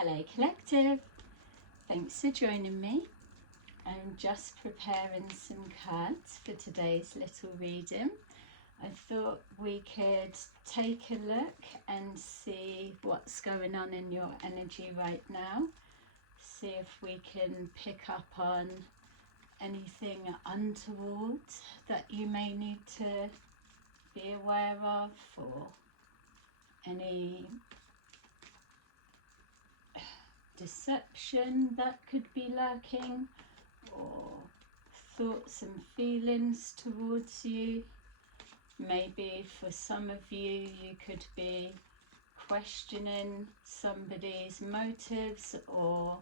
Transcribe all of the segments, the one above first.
Hello Collective, thanks for joining me. I'm just preparing some cards for today's little reading. I thought we could take a look and see what's going on in your energy right now. See if we can pick up on anything untoward that you may need to be aware of, or any deception that could be lurking, or thoughts and feelings towards you. Maybe for some of you, you could be questioning somebody's motives or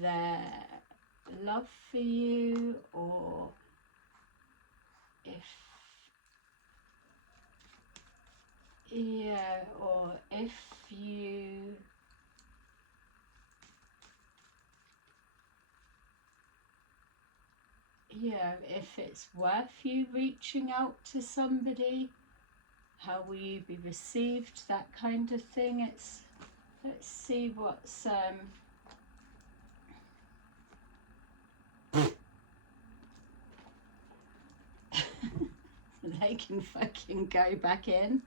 their love for you, or if you if it's worth you reaching out to somebody. How will you be received? That kind of thing. Let's see what's they can fucking go back in.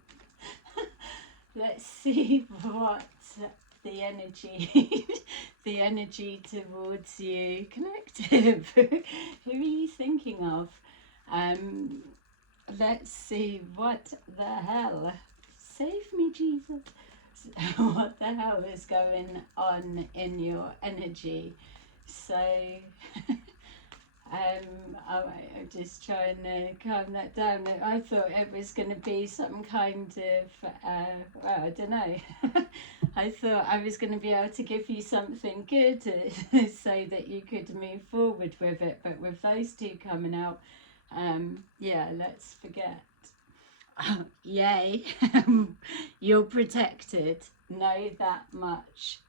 Let's see what the energy the energy towards you, Collective. Who are you thinking of? Let's see what the hell. Save me, Jesus. What the hell is going on in your energy? So alright, I'm just trying to calm that down. I thought it was going to be some kind of, well, I don't know. I thought I was going to be able to give you something good so that you could move forward with it. But with those two coming out, yeah, let's forget. Yay, you're protected. Know that much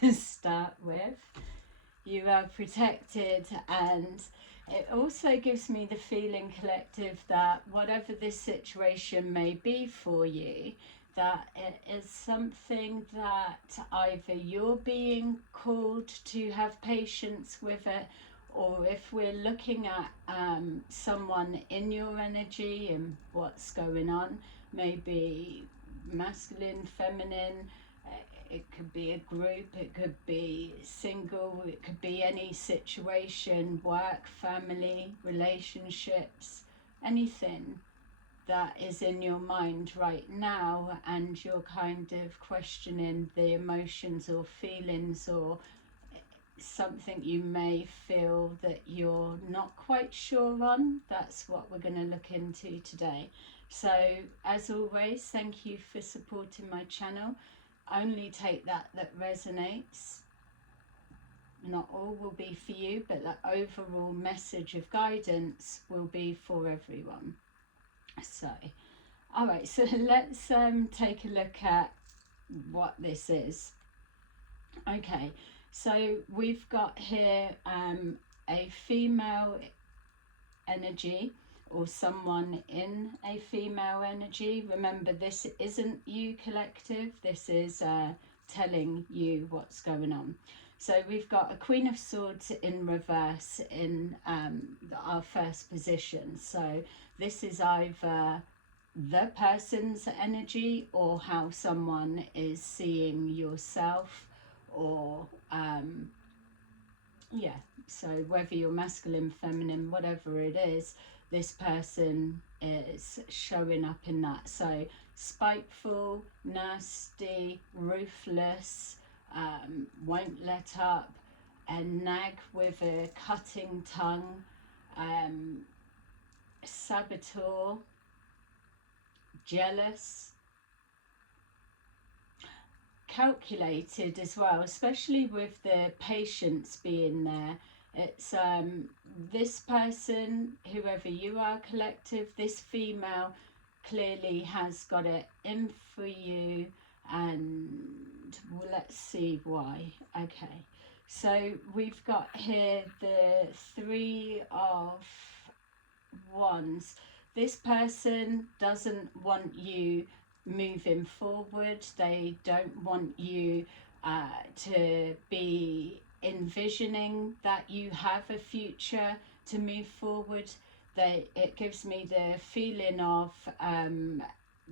to start with. You are protected, and it also gives me the feeling, Collective, that whatever this situation may be for you, that it is something that either you're being called to have patience with it, or if we're looking at someone in your energy and what's going on, maybe masculine, feminine, it could be a group, it could be single, it could be any situation, work, family, relationships, anything that is in your mind right now, and you're kind of questioning the emotions or feelings, or something you may feel that you're not quite sure on. That's what we're going to look into today. So as always, thank you for supporting my channel. Only take that resonates. Not all will be for you, but the overall message of guidance will be for everyone. So alright, so let's take a look at what this is. Okay, so we've got here a female energy, or someone in a female energy. Remember, this isn't you, Collective. This is telling you what's going on. So we've got a Queen of Swords in reverse in our first position. So this is either the person's energy, or how someone is seeing yourself, or yeah, so whether you're masculine, feminine, whatever it is, this person is showing up in that. So spiteful, nasty, ruthless, won't let up, and nag with a cutting tongue, saboteur, jealous, calculated as well, especially with the patience being there. It's this person, whoever you are, Collective, this female clearly has got it in for you, and well, let's see why. Okay, so we've got here the Three of Wands. This person doesn't want you moving forward. They don't want you to be envisioning that you have a future to move forward. It gives me the feeling of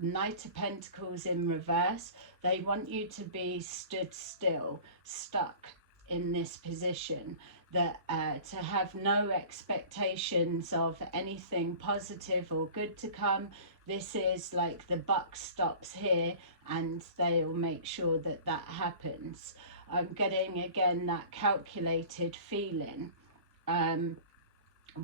Knight of Pentacles in reverse. They want you to be stood still, stuck in this position, that to have no expectations of anything positive or good to come. This is like the buck stops here, and they'll make sure that that happens. I'm getting again that calculated feeling.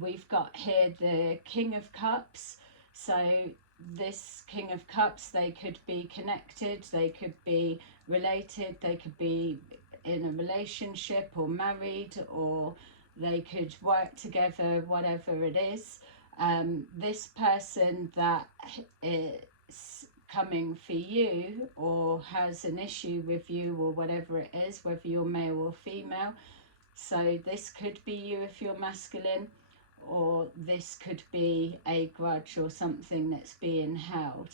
We've got here the King of Cups. So this King of Cups, they could be connected, they could be related, they could be in a relationship or married, or they could work together, whatever it is. This person that is coming for you or has an issue with you or whatever it is, whether you're male or female. So this could be you if you're masculine, or this could be a grudge or something that's being held.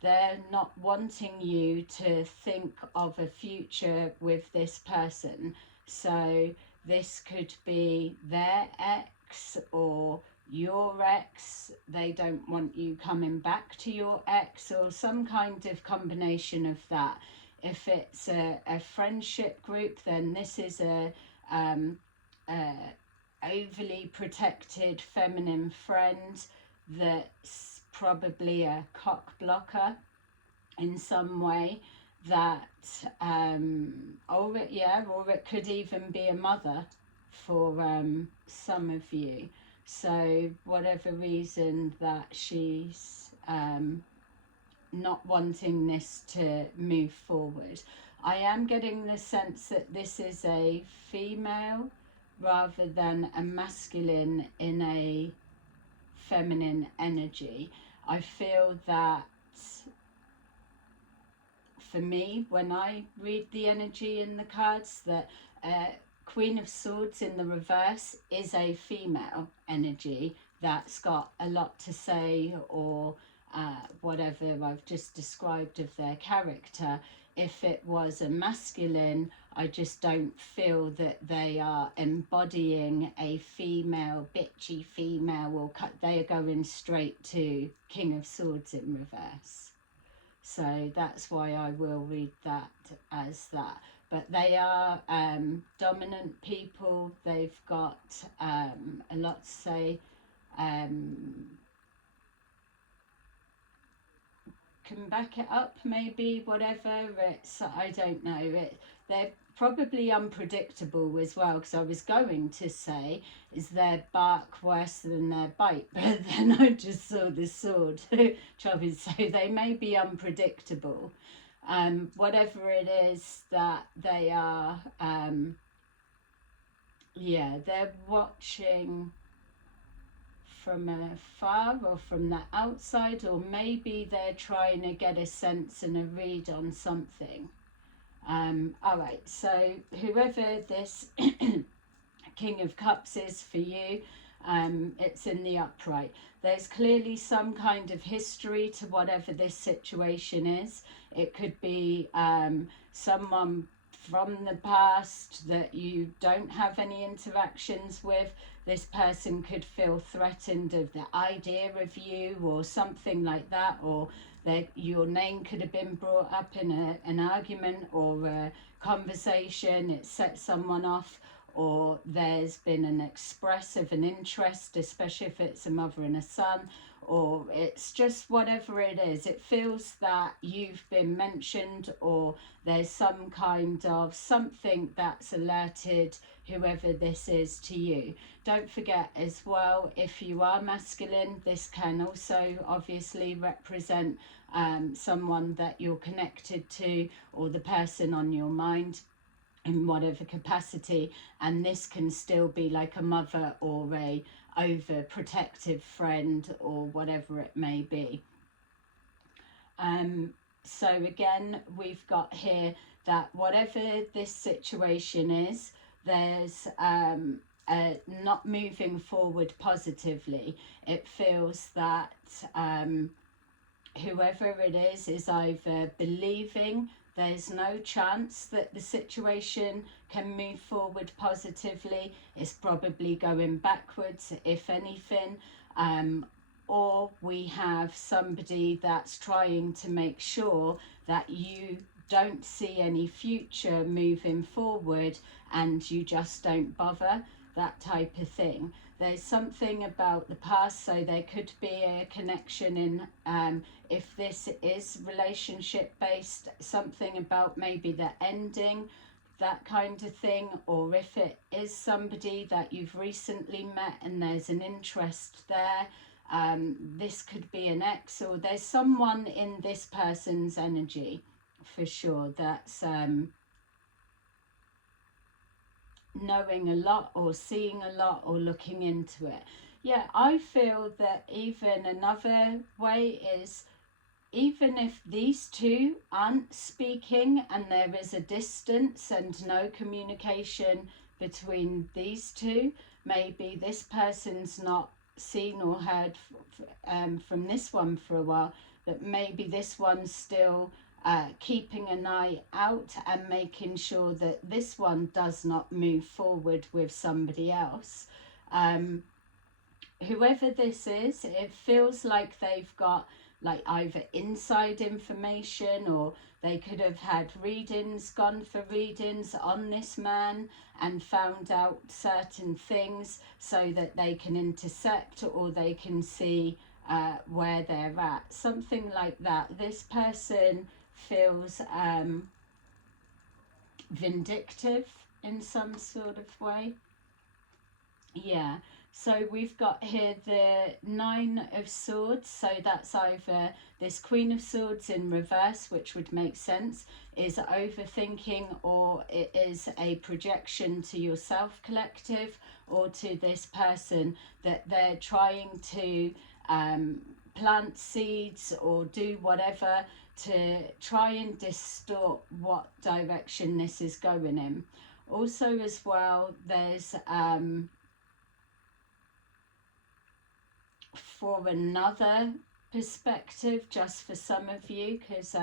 They're not wanting you to think of a future with this person. So this could be their ex or your ex. They don't want you coming back to your ex, or some kind of combination of that. If it's a friendship group, then this is a overly protected feminine friend that's probably a cock blocker in some way, that or it could even be a mother for some of you. So whatever reason that she's not wanting this to move forward. I am getting the sense that this is a female rather than a masculine in a feminine energy. I feel that for me, when I read the energy in the cards, that Queen of Swords in the reverse is a female energy that's got a lot to say, or whatever I've just described of their character. If it was a masculine, I just don't feel that they are embodying a female, bitchy female, or they are going straight to King of Swords in reverse. So that's why I will read that as that. But they are dominant people. They've got a lot to say. Can back it up, maybe, whatever. It's, I don't know. They're probably unpredictable as well, because I was going to say, is their bark worse than their bite? But then I just saw the sword. So they may be unpredictable. Whatever it is that they are, they're watching from afar or from the outside, or maybe they're trying to get a sense and a read on something. All right, so whoever this King of Cups is for you, it's in the upright. There's clearly some kind of history to whatever this situation is. It could be someone from the past that you don't have any interactions with. This person could feel threatened of the idea of you or something like that, or that your name could have been brought up in an argument or a conversation. It set someone off, or there's been an express of an interest, especially if it's a mother and a son, or it's just whatever it is. It feels that you've been mentioned, or there's some kind of something that's alerted whoever this is to you. Don't forget as well, if you are masculine, this can also obviously represent someone that you're connected to, or the person on your mind in whatever capacity, and this can still be like a mother or a overprotective friend or whatever it may be. So again, we've got here that whatever this situation is, there's not moving forward positively. It feels that whoever it is either believing There's no chance that the situation can move forward positively. It's probably going backwards, if anything. Or we have somebody that's trying to make sure that you don't see any future moving forward and you just don't bother, that type of thing. There's something about the past, so there could be a connection in, if this is relationship based, something about maybe the ending, that kind of thing. Or if it is somebody that you've recently met and there's an interest there, this could be an ex, or there's someone in this person's energy for sure that's knowing a lot or seeing a lot or looking into it. Yeah, I feel that even another way is, even if these two aren't speaking and there is a distance and no communication between these two, maybe this person's not seen or heard from this one for a while, that maybe this one's still keeping an eye out and making sure that this one does not move forward with somebody else. Whoever this is, it feels like they've got like either inside information, or they could have had readings, gone for readings on this man and found out certain things so that they can intercept, or they can see where they're at, something like that. This person feels vindictive in some sort of way. Yeah, so we've got here the Nine of Swords, so that's either this Queen of Swords in reverse, which would make sense, is overthinking, or it is a projection to yourself collective or to this person, that they're trying to plant seeds or do whatever to try and distort what direction this is going in. Also as well, there's for another perspective, just for some of you, because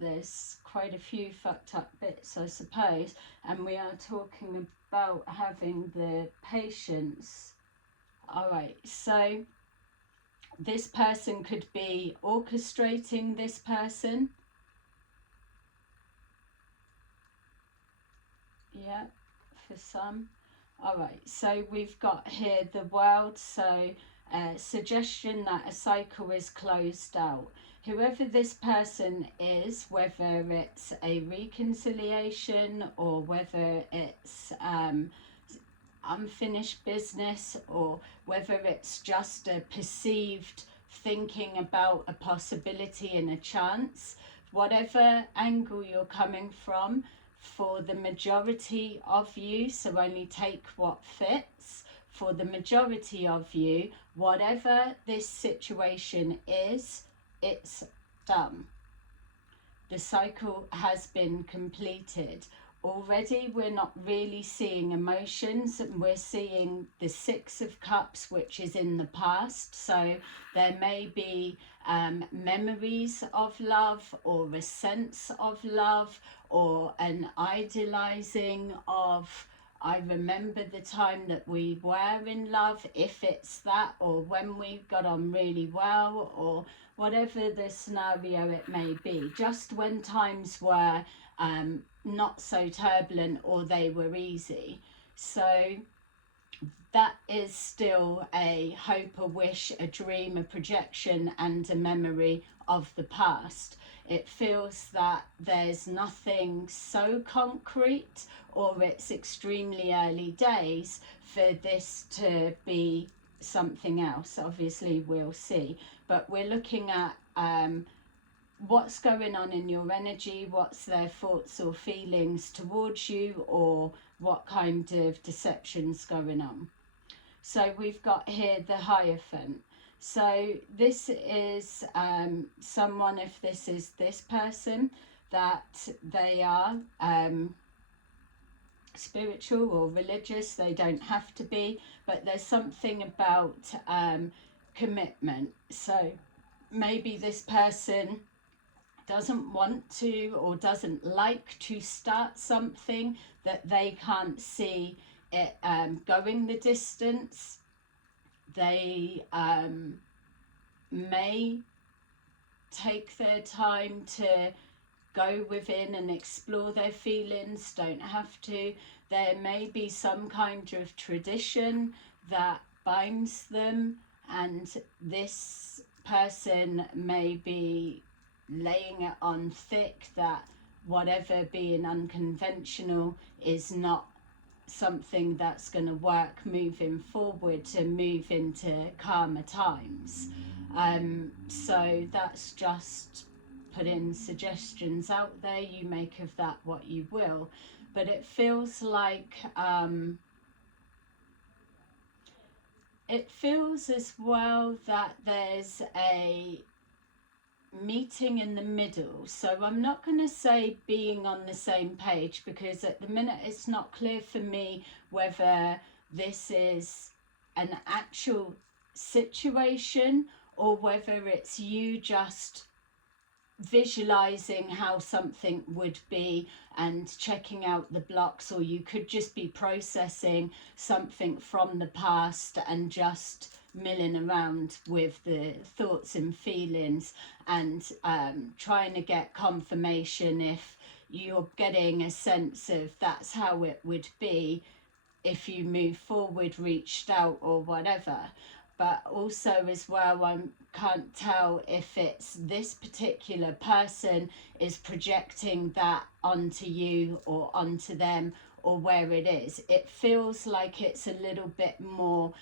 there's quite a few fucked up bits, I suppose, and we are talking about having the patience. All right, so this person could be orchestrating this person. Yeah, for some. All right, so we've got here the World, so suggestion that a cycle is closed out. Whoever this person is, whether it's a reconciliation or whether it's unfinished business, or whether it's just a perceived thinking about a possibility and a chance, whatever angle you're coming from, for the majority of you, so only take what fits, for the majority of you, whatever this situation is, it's done. The cycle has been completed. Already we're not really seeing emotions, and we're seeing the Six of Cups, which is in the past. So there may be memories of love, or a sense of love, or an idealizing of, I remember the time that we were in love, if it's that, or when we got on really well, or whatever the scenario it may be, just when times were not so turbulent, or they were easy. So that is still a hope, a wish, a dream, a projection, and a memory of the past. It feels that there's nothing so concrete, or it's extremely early days for this to be something else. Obviously we'll see, but we're looking at what's going on in your energy, what's their thoughts or feelings towards you, or what kind of deception's going on. So we've got here the Hierophant. So this is someone, if this is this person, that they are spiritual or religious. They don't have to be, but there's something about commitment. So maybe this person doesn't want to or doesn't like to start something that they can't see it going the distance. They may take their time to go within and explore their feelings, don't have to. There may be some kind of tradition that binds them, and this person may be laying it on thick that whatever being unconventional is not something that's going to work moving forward to move into calmer times. So that's just putting suggestions out there. You make of that what you will, but it feels like it feels as well that there's a meeting in the middle. So I'm not going to say being on the same page, because at the minute it's not clear for me whether this is an actual situation or whether it's you just visualizing how something would be and checking out the blocks, or you could just be processing something from the past and just milling around with the thoughts and feelings and trying to get confirmation if you're getting a sense of that's how it would be if you move forward, reached out or whatever. But also as well, I can't tell if it's this particular person is projecting that onto you or onto them, or where it is. It feels like it's a little bit more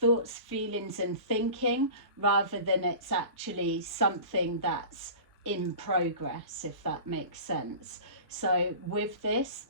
thoughts, feelings and thinking, rather than it's actually something that's in progress, if that makes sense. So with this,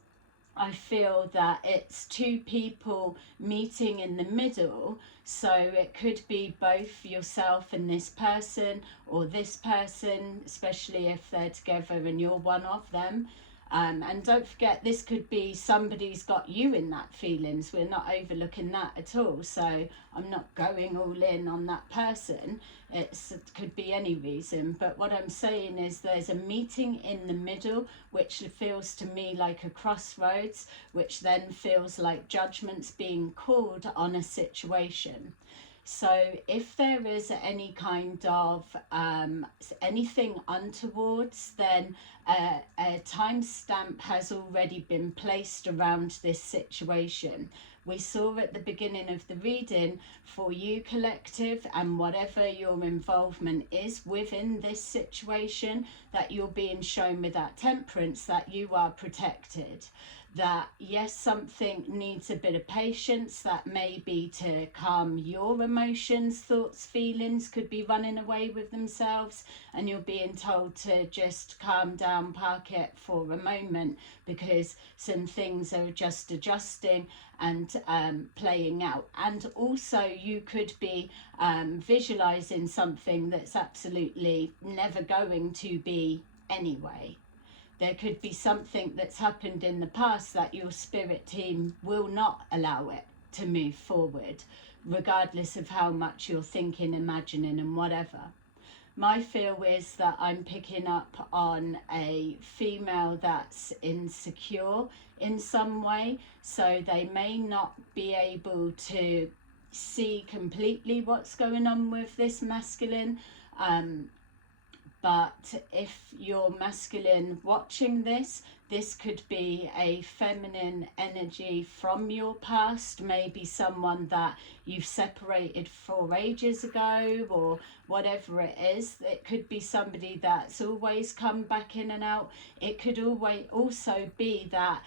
I feel that it's two people meeting in the middle. So it could be both yourself and this person, or this person, especially if they're together and you're one of them. And don't forget, this could be somebody's got you in that feelings. We're not overlooking that at all. So I'm not going all in on that person. It could be any reason. But what I'm saying is there's a meeting in the middle, which feels to me like a crossroads, which then feels like judgment's being called on a situation. So if there is any kind of anything untowards, then a timestamp has already been placed around this situation. We saw at the beginning of the reading, for you collective and whatever your involvement is within this situation, that you're being shown with that temperance that you are protected. That yes, something needs a bit of patience, that may be to calm your emotions, thoughts, feelings could be running away with themselves, and you're being told to just calm down, park it for a moment, because some things are just adjusting and playing out. And also you could be visualizing something that's absolutely never going to be anyway. There could be something that's happened in the past that your spirit team will not allow it to move forward, regardless of how much you're thinking, imagining and whatever. My feel is that I'm picking up on a female that's insecure in some way, so they may not be able to see completely what's going on with this masculine. But if you're masculine watching this, this could be a feminine energy from your past, maybe someone that you've separated for ages ago or whatever it is. It could be somebody that's always come back in and out. It could always also be that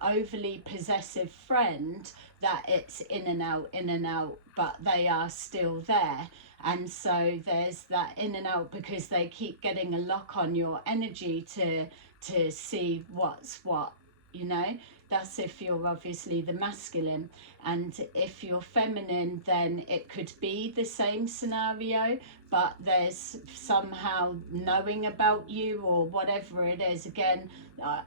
overly possessive friend that it's in and out, but they are still there. And so there's that in and out because they keep getting a lock on your energy to see what's what you know. That's if you're obviously the masculine. And if you're feminine, then it could be the same scenario, but there's somehow knowing about you or whatever it is. Again,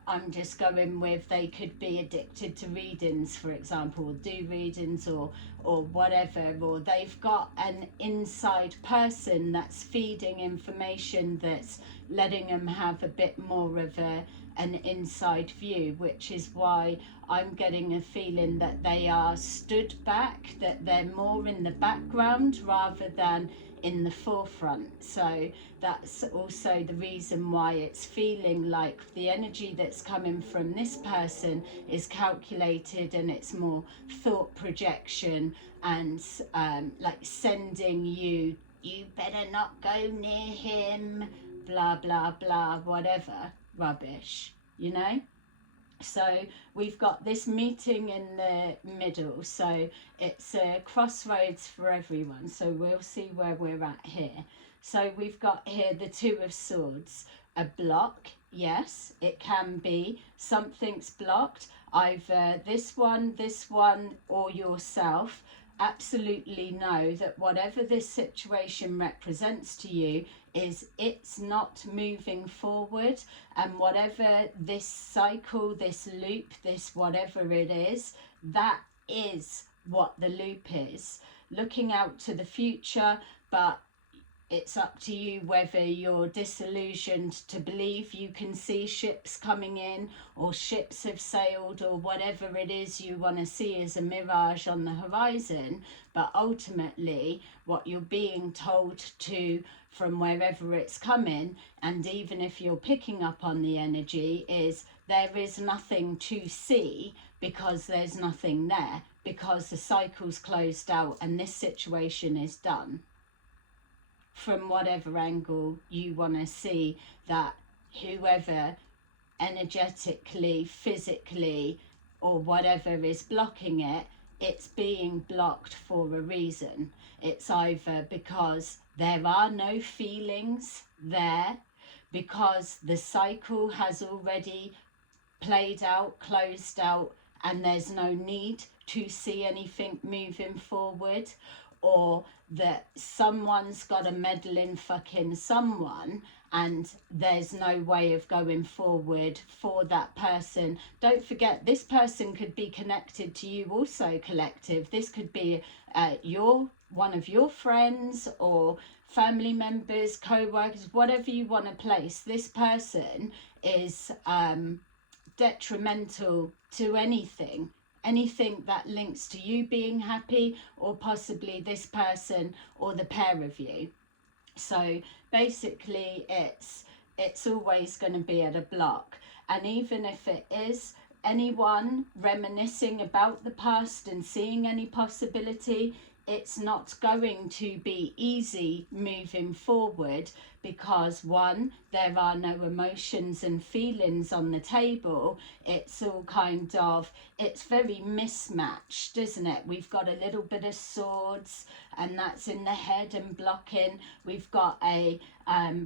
I'm just going with, they could be addicted to readings, for example, or do readings or whatever, or they've got an inside person that's feeding information, that's letting them have a bit more of an inside view, which is why I'm getting a feeling that they are stood back, that they're more in the background rather than in the forefront. So that's also the reason why it's feeling like the energy that's coming from this person is calculated, and it's more thought projection and like sending you better not go near him, blah blah blah, whatever rubbish, you know. So we've got this meeting in the middle, so it's a crossroads for everyone. So we'll see where we're at here. So we've got here the Two of Swords, a block. Yes, it can be something's blocked, either this one, or yourself. Absolutely know that whatever this situation represents to you is, it's not moving forward, and whatever this cycle, this loop, this whatever it is, that is what the loop is. Looking out to the future, but it's up to you whether you're disillusioned to believe you can see ships coming in, or ships have sailed, or whatever it is you want to see as a mirage on the horizon. But ultimately, what you're being told to from wherever it's coming, and even if you're picking up on the energy, is there is nothing to see, because there's nothing there, because the cycle's closed out and this situation is done. From whatever angle you want to see that, whoever energetically, physically, or whatever is blocking it, it's being blocked for a reason. It's either because there are no feelings there, because the cycle has already played out, closed out, and there's no need to see anything moving forward, or that someone's got a meddling fucking someone and there's no way of going forward for that person. Don't forget, this person could be connected to you also, collective. This could be one of your friends or family members, co-workers, whatever you want to place. This person is detrimental to anything that links to you being happy, or possibly this person or the pair of you. So basically it's always going to be at a block. And even if it is anyone reminiscing about the past and seeing any possibility, it's not going to be easy moving forward, because one, there are no emotions and feelings on the table. It's all kind of, it's very mismatched, isn't it? We've got a little bit of swords, and that's in the head and blocking. We've got a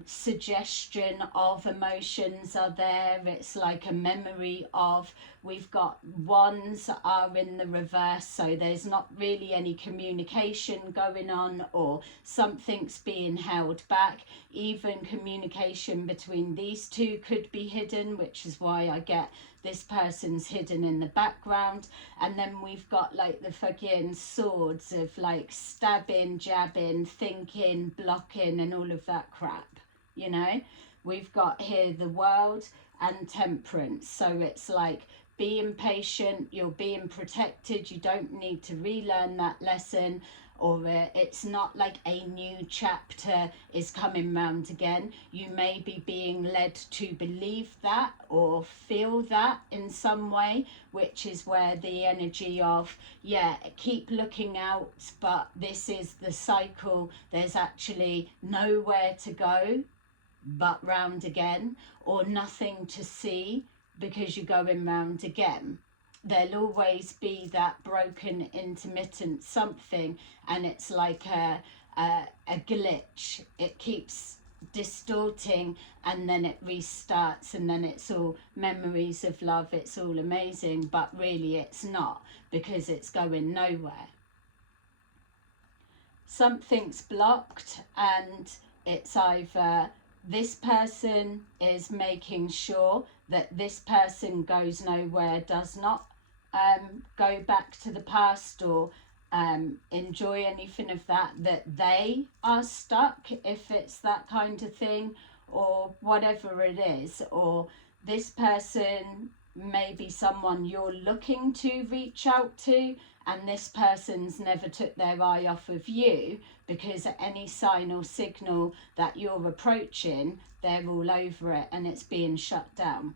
suggestion of emotions are there. It's like a memory of. We've got wands are in the reverse, so there's not really any communication going on, or something's being held back. Even communication between these two could be hidden, which is why I get this person's hidden in the background. And then we've got like the fucking swords of like stabbing, jabbing, thinking, blocking, and all of that crap, you know. We've got here the World and Temperance, so it's like, being patient, you're being protected, you don't need to relearn that lesson, or it's not like a new chapter is coming round again. You may be being led to believe that or feel that in some way, which is where the energy of, yeah, keep looking out, but this is the cycle, there's actually nowhere to go but round again, or nothing to see because you're going round again. There'll always be that broken intermittent something, and it's like a glitch. It keeps distorting, and then it restarts, and then it's all memories of love, it's all amazing, but really it's not, because it's going nowhere. Something's blocked, and it's either this person is making sure that this person goes nowhere, does not go back to the past or enjoy anything of that they are stuck, if it's that kind of thing, or whatever it is. Or this person may be someone you're looking to reach out to, and this person's never took their eye off of you, because at any sign or signal that you're approaching, they're all over it and it's being shut down.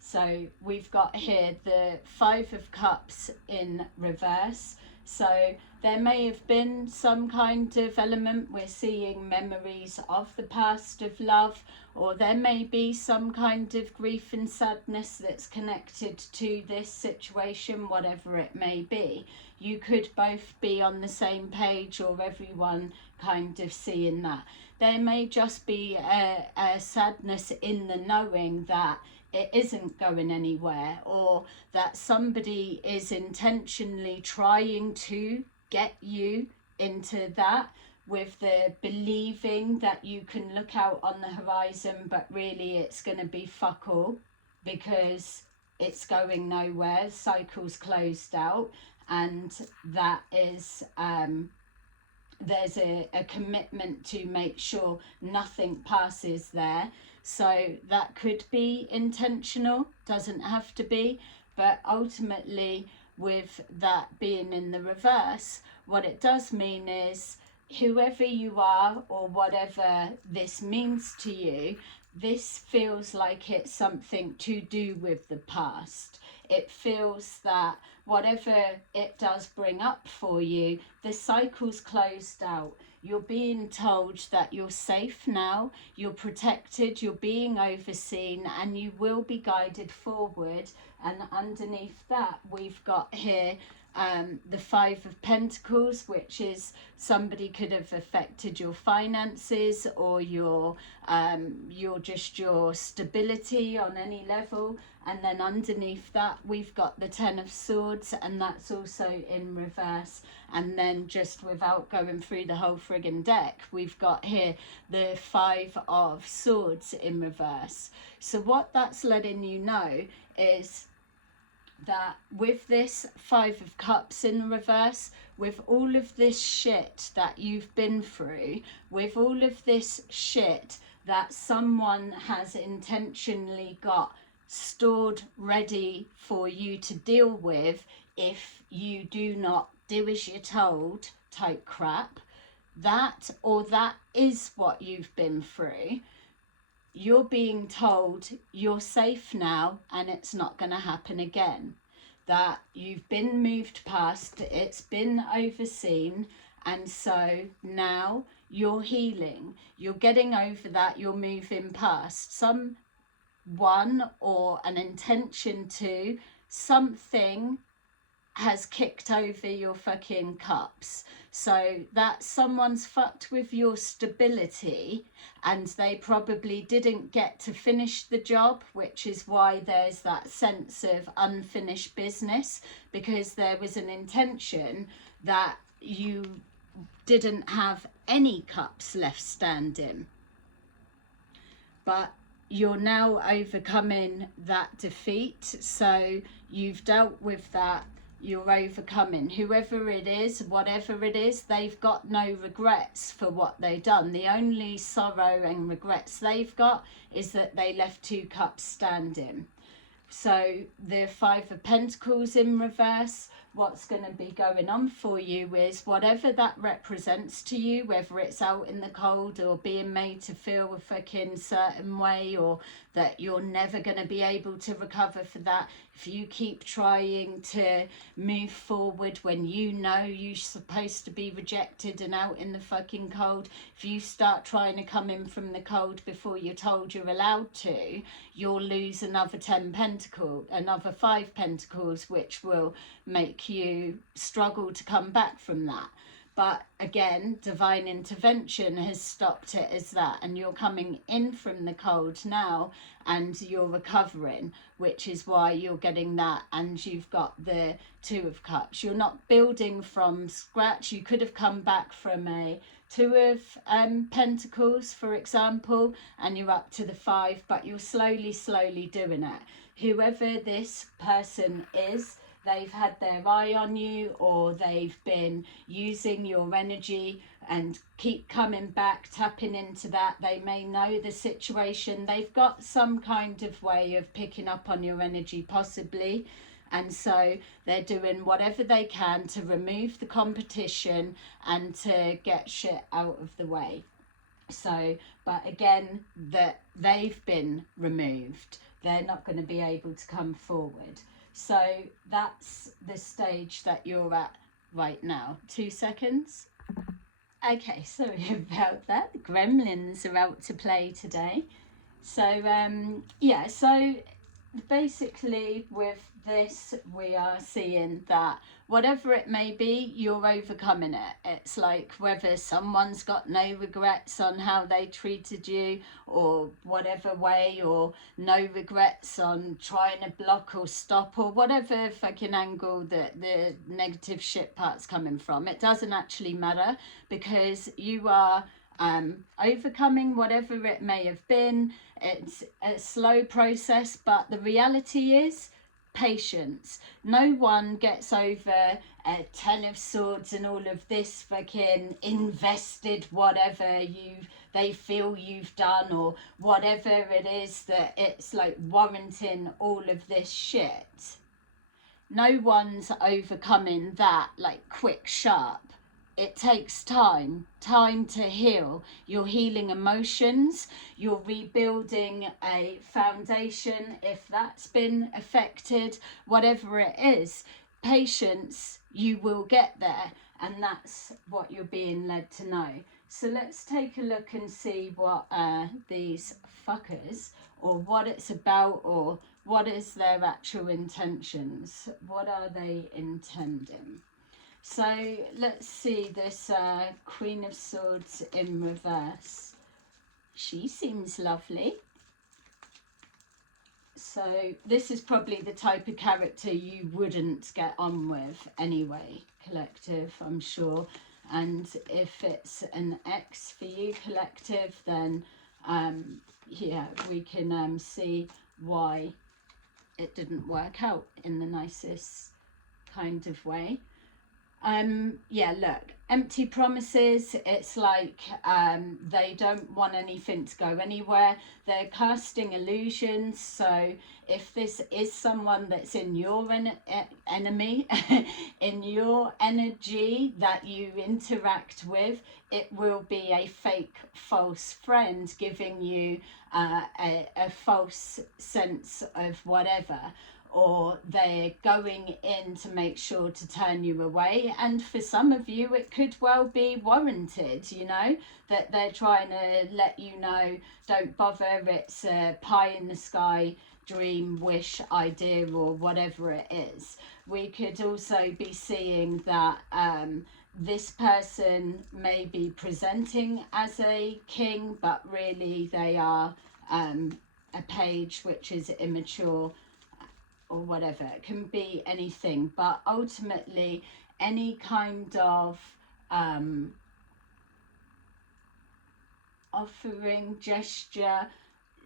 So we've got here the Five of Cups in reverse. So there may have been some kind of element, we're seeing memories of the past of love, or there may be some kind of grief and sadness that's connected to this situation, whatever it may be. You could both be on the same page, or everyone kind of seeing that. There may just be a sadness in the knowing that it isn't going anywhere, or that somebody is intentionally trying to get you into that, with the believing that you can look out on the horizon, but really it's going to be fuck all, because it's going nowhere, cycle's closed out, and that is there's a commitment to make sure nothing passes there. So that could be intentional, doesn't have to be, but ultimately with that being in the reverse, what it does mean is whoever you are, or whatever this means to you, this feels like it's something to do with the past. It feels that whatever it does bring up for you, the cycle's closed out. You're being told that you're safe now, you're protected, you're being overseen, and you will be guided forward. And underneath that, we've got here the Five of Pentacles, which is somebody could have affected your finances, or your stability on any level. And then underneath that, we've got the Ten of Swords, and that's also in reverse. And then, just without going through the whole friggin' deck, we've got here the Five of Swords in reverse. So what that's letting you know is that with this Five of Cups in reverse, with all of this shit that you've been through, with all of this shit that someone has intentionally got stored ready for you to deal with if you do not do as you're told type crap, that is what you've been through. You're being told you're safe now and it's not going to happen again. That you've been moved past, it's been overseen, and so now you're healing. You're getting over that, you're moving past someone or an intention to something has kicked over your fucking cups. So that someone's fucked with your stability, and they probably didn't get to finish the job, which is why there's that sense of unfinished business, because there was an intention that you didn't have any cups left standing. But you're now overcoming that defeat, so you've dealt with that. You're overcoming whoever it is, whatever it is. They've got no regrets for what they've done. The only sorrow and regrets they've got is that they left two cups standing. So the Five of Pentacles in reverse, what's going to be going on for you is whatever that represents to you, whether it's out in the cold or being made to feel a fucking certain way, or that you're never going to be able to recover for that. If you keep trying to move forward when you know you're supposed to be rejected and out in the fucking cold, if you start trying to come in from the cold before you're told you're allowed to, you'll lose another 10 pentacles, another 5 pentacles, which will make you struggle to come back from that. But again, divine intervention has stopped it as that, and you're coming in from the cold now and you're recovering, which is why you're getting that. And you've got the Two of Cups. You're not building from scratch. You could have come back from a Two of Pentacles, for example, and you're up to the Five, but you're slowly doing it. Whoever this person is, they've had their eye on you, or they've been using your energy and keep coming back, tapping into that. They may know the situation. They've got some kind of way of picking up on your energy, possibly. And so they're doing whatever they can to remove the competition and to get shit out of the way. So, but again, that they've been removed. They're not going to be able to come forward. So that's the stage that you're at right now. 2 seconds. Okay, sorry about that. The gremlins are out to play today. So yeah, so basically with this, we are seeing that whatever it may be, you're overcoming it. It's like whether someone's got no regrets on how they treated you, or whatever way, or no regrets on trying to block or stop, or whatever fucking angle that the negative shit part's coming from. It doesn't actually matter, because you are overcoming whatever it may have been. It's a slow process, but the reality is patience. No one gets over a 10 of Swords and all of this fucking invested whatever they feel you've done, or whatever it is, that it's like warranting all of this shit. No one's overcoming that like quick, sharp. It takes time to heal. You're healing emotions, you're rebuilding a foundation if that's been affected, whatever it is. Patience, you will get there, and that's what you're being led to know. So let's take a look and see what these fuckers, or what it's about, or what is their actual intentions. What are they intending? So let's see this Queen of Swords in reverse. She seems lovely. So this is probably the type of character you wouldn't get on with anyway, collective, I'm sure. And if it's an ex for you, collective, then yeah, we can see why it didn't work out in the nicest kind of way. Yeah, look, empty promises. It's like they don't want anything to go anywhere. They're casting illusions. So if this is someone that's in your enemy, in your energy that you interact with, it will be a fake, false friend giving you a false sense of whatever. Or they're going in to make sure to turn you away. And for some of you, it could well be warranted, you know, that they're trying to let you know, don't bother, it's a pie in the sky dream, wish, idea, or whatever it is. We could also be seeing that this person may be presenting as a king, but really they are a page, which is immature, or whatever. It can be anything, but ultimately any kind of offering, gesture,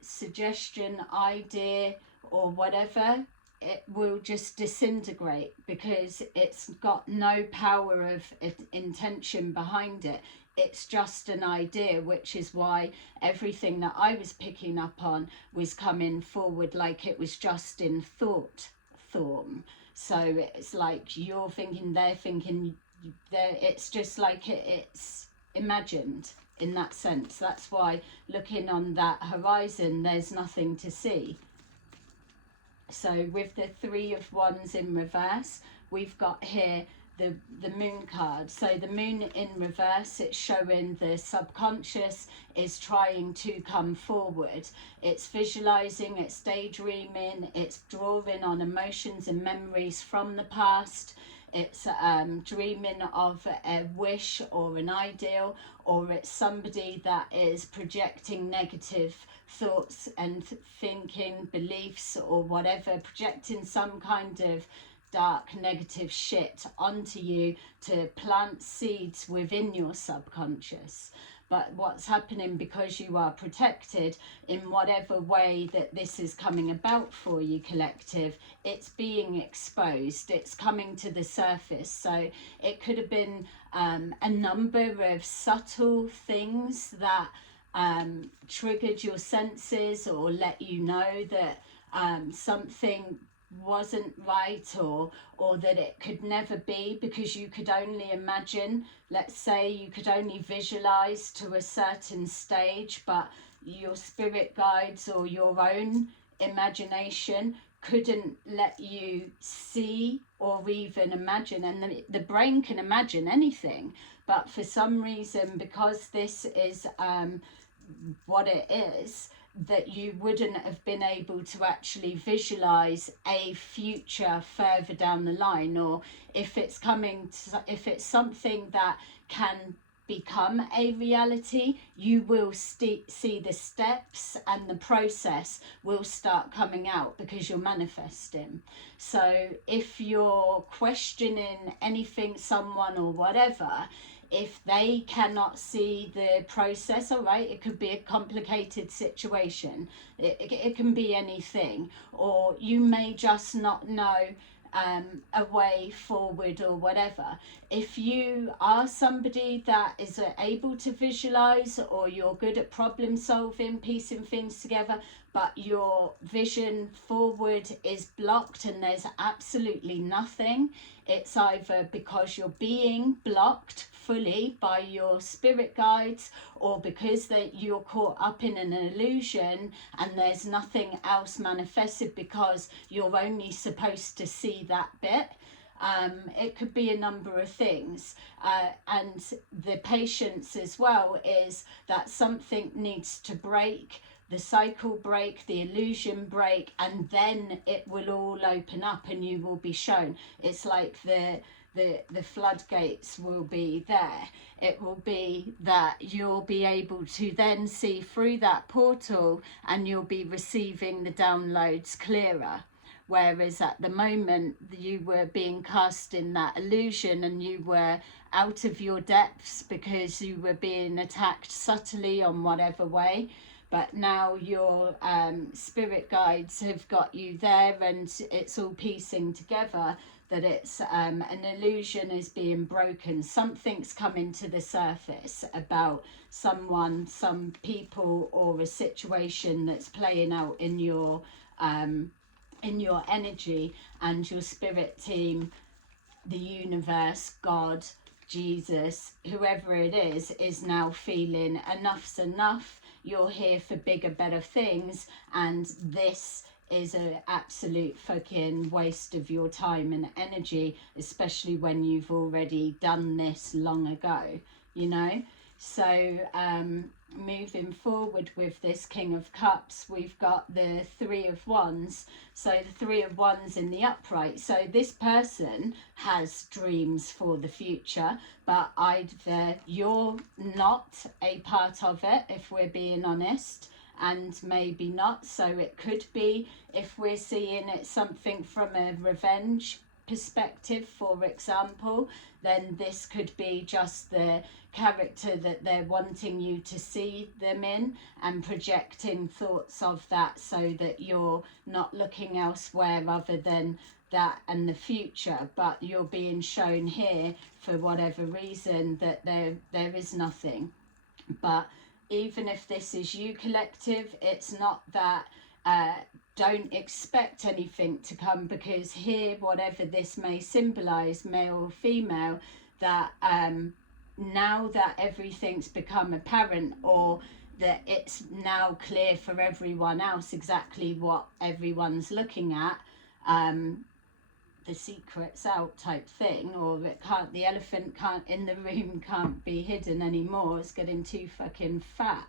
suggestion, idea, or whatever, it will just disintegrate, because it's got no power of intention behind it. It's just an idea, which is why everything that I was picking up on was coming forward like it was just in thought form. So it's like you're thinking, they're thinking, it's just like it's imagined in that sense. That's why looking on that horizon, there's nothing to see. So with the Three of Wands in reverse, we've got here the moon card. So the moon in reverse, it's showing the subconscious is trying to come forward. It's visualizing, it's daydreaming, it's drawing on emotions and memories from the past. it's dreaming of a wish or an ideal, or it's somebody that is projecting negative thoughts and thinking, beliefs or whatever, projecting some kind of dark negative shit onto you to plant seeds within your subconscious. But what's happening, because you are protected in whatever way that this is coming about for you, collective, it's being exposed, it's coming to the surface. So it could have been a number of subtle things that triggered your senses or let you know that something wasn't right, or that it could never be, because you could only imagine. Let's say you could only visualize to a certain stage, but your spirit guides or your own imagination couldn't let you see or even imagine. And the brain can imagine anything, but for some reason, because this is what it is, that you wouldn't have been able to actually visualize a future further down the line, or if it's coming to, if it's something that can become a reality, you will see the steps and the process will start coming out because you're manifesting. So if you're questioning anything, someone or whatever, if they cannot see the process, all right, it could be a complicated situation, it can be anything, or you may just not know a way forward or whatever. If you are somebody that is able to visualize, or you're good at problem solving, piecing things together, but your vision forward is blocked and there's absolutely nothing, it's either because you're being blocked fully by your spirit guides, or because you're caught up in an illusion and there's nothing else manifested because you're only supposed to see that bit. It could be a number of things, and the patience as well is that something needs to break, the cycle break, the illusion break, and then it will all open up and you will be shown. It's like the floodgates will be there. It will be that you'll be able to then see through that portal and you'll be receiving the downloads clearer. Whereas at the moment you were being cast in that illusion and you were out of your depths because you were being attacked subtly on whatever way. But now your spirit guides have got you there and it's all piecing together that it's an illusion is being broken. Something's coming to the surface about someone, some people, or a situation that's playing out in your energy, and your spirit team, the universe, God, Jesus, whoever it is now feeling enough's enough. You're here for bigger, better things, and this is an absolute fucking waste of your time and energy, especially when you've already done this long ago, you know. So moving forward with this King of Cups, we've got the Three of Wands. So the Three of Wands in the upright. So this person has dreams for the future, but either you're not a part of it, if we're being honest, and maybe not. So it could be, if we're seeing it something from a revenge perspective, for example, then this could be just the character that they're wanting you to see them in and projecting thoughts of that, so that you're not looking elsewhere other than that and the future, but you're being shown here for whatever reason that there is nothing. But even if this is you, collective, it's not that don't expect anything to come, because here, whatever this may symbolize, male or female, that now that everything's become apparent, or that it's now clear for everyone else exactly what everyone's looking at, the secret's out type thing, or it can't, the elephant can't in the room can't be hidden anymore, it's getting too fucking fat.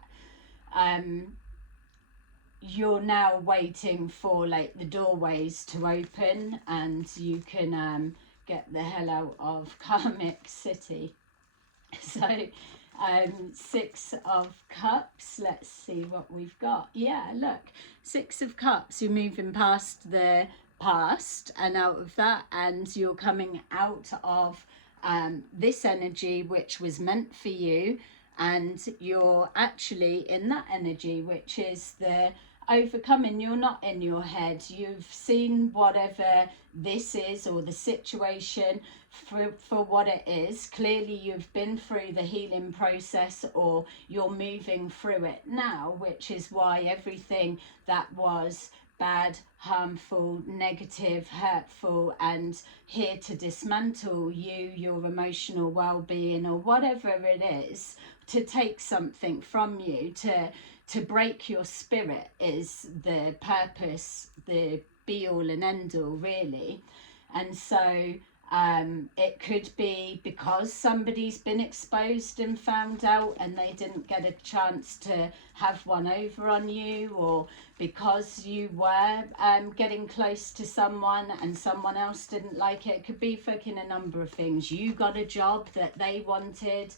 You're now waiting for like the doorways to open and you can get the hell out of karmic city. So 6 of Cups, let's see what we've got. Yeah, look, 6 of Cups, you're moving past the past and out of that, and you're coming out of this energy which was meant for you, and you're actually in that energy which is the overcoming. You're not in your head. You've seen whatever this is, or the situation, for what it is. Clearly you've been through the healing process, or you're moving through it now, which is why everything that was bad, harmful, negative, hurtful, and here to dismantle you, your emotional well-being, or whatever it is, to take something from you, to break your spirit, is the purpose, the be-all and end-all, really. And so it could be because somebody's been exposed and found out and they didn't get a chance to have one over on you, or because you were getting close to someone and someone else didn't like it. It could be fucking a number of things. You got a job that they wanted,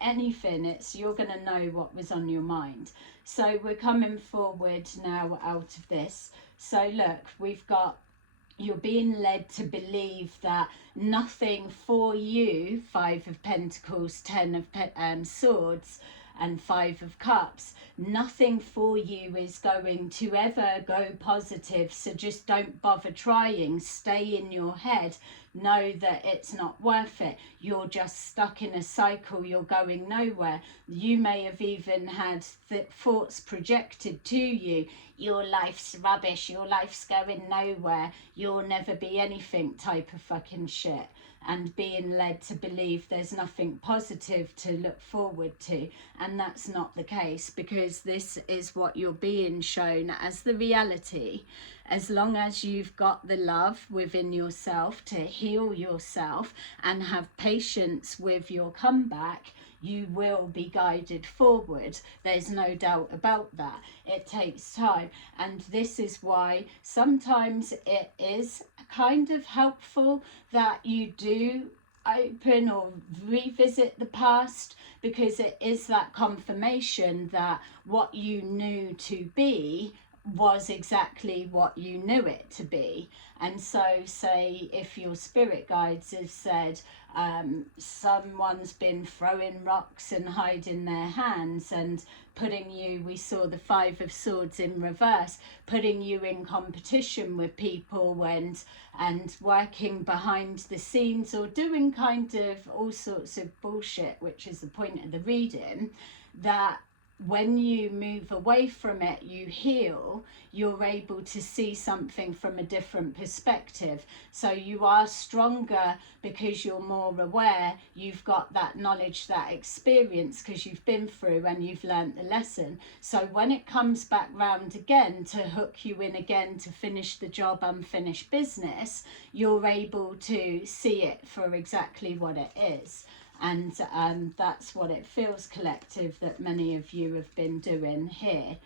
anything. It's, you're going to know what was on your mind. So we're coming forward now out of this. So look, we've got, you're being led to believe that nothing for you, 5 of Pentacles, 10 of Swords, and 5 of Cups, nothing for you is going to ever go positive. So just don't bother trying. Stay in your head. Know that it's not worth it. You're just stuck in a cycle. You're going nowhere. You may have even had thoughts projected to you. Your life's rubbish. Your life's going nowhere. You'll never be anything type of fucking shit. And being led to believe there's nothing positive to look forward to. And that's not the case, because this is what you're being shown as the reality. As long as you've got the love within yourself to heal yourself and have patience with your comeback, you will be guided forward. There's no doubt about that. It takes time. And this is why sometimes it is kind of helpful that you do open or revisit the past, because it is that confirmation that what you knew to be was exactly what you knew it to be. And so say if your spirit guides have said someone's been throwing rocks and hiding their hands and putting you, we saw the 5 of Swords in reverse, putting you in competition with people and working behind the scenes, or doing kind of all sorts of bullshit, which is the point of the reading, that when you move away from it, you heal, you're able to see something from a different perspective. So you are stronger because you're more aware. You've got that knowledge, that experience, because you've been through and you've learnt the lesson. So when it comes back round again to hook you in again to finish the job, unfinished business, you're able to see it for exactly what it is. And that's what it feels, collective, that many of you have been doing here.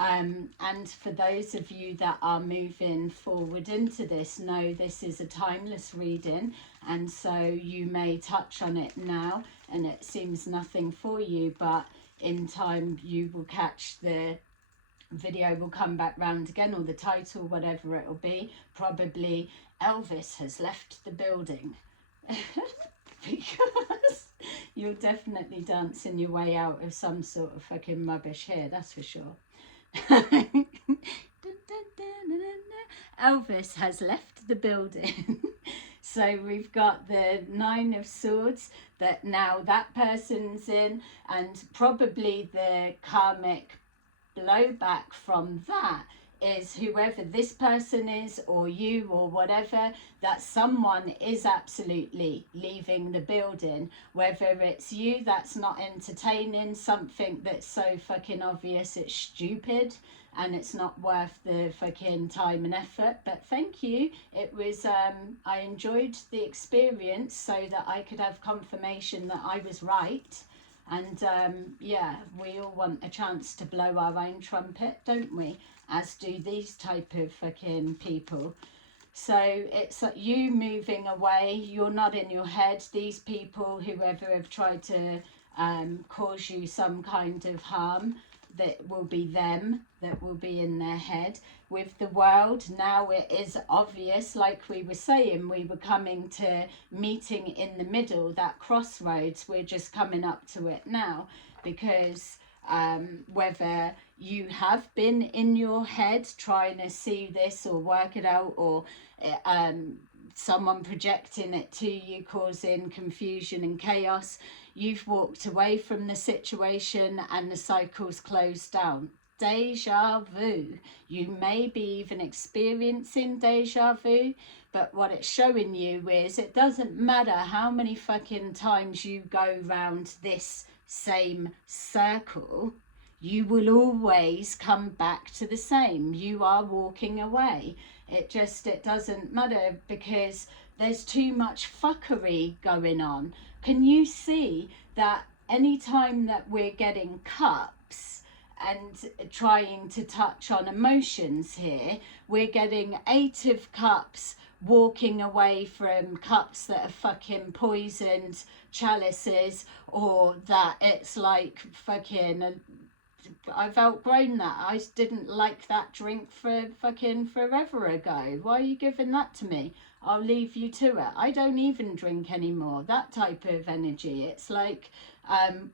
And for those of you that are moving forward into this, know this is a timeless reading, and so you may touch on it now and it seems nothing for you, but in time you will catch the video, will come back round again, or the title, whatever it will be, probably Elvis has left the building. Because you're definitely dancing your way out of some sort of fucking rubbish here, that's for sure. Elvis has left the building. So we've got the 9 of Swords, that now that person's in, and probably the karmic blowback from that is whoever this person is, or you, or whatever, that someone is absolutely leaving the building. Whether it's you that's not entertaining something that's so fucking obvious it's stupid and it's not worth the fucking time and effort, but thank you. It was I enjoyed the experience so that I could have confirmation that I was right. And yeah, we all want a chance to blow our own trumpet, don't we? As do these type of fucking people. So it's you moving away. You're not in your head. These people, whoever have tried to cause you some kind of harm, that will be them, that will be in their head. With the world, now it is obvious, like we were saying, we were coming to meeting in the middle, that crossroads, we're just coming up to it now, because whether you have been in your head trying to see this or work it out, or someone projecting it to you, causing confusion and chaos, you've walked away from the situation and the cycle's closed down. Deja vu. You may be even experiencing deja vu, but what it's showing you is it doesn't matter how many fucking times you go round this same circle, you will always come back to the same. You are walking away. It doesn't matter, because there's too much fuckery going on. Can you see that anytime that we're getting cups and trying to touch on emotions here, we're getting 8 of cups walking away from cups that are fucking poisoned chalices, or that it's like fucking I've outgrown that. I didn't like that drink for fucking forever ago. Why are you giving that to me? I'll leave you to it. I don't even drink anymore. That type of energy. It's like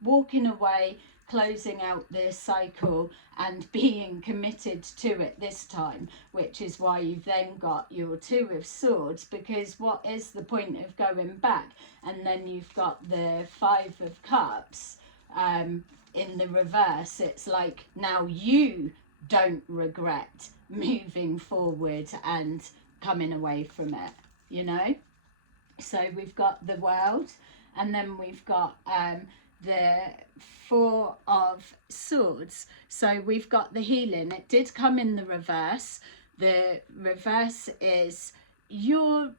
walking away, closing out this cycle and being committed to it this time, which is why you've then got your 2 of Swords, because what is the point of going back? And then you've got the 5 of Cups in the reverse. It's like now you don't regret moving forward and coming away from it, you know. So we've got the World, and then we've got the 4 of Swords. So we've got the healing. It did come in the reverse. The reverse is you're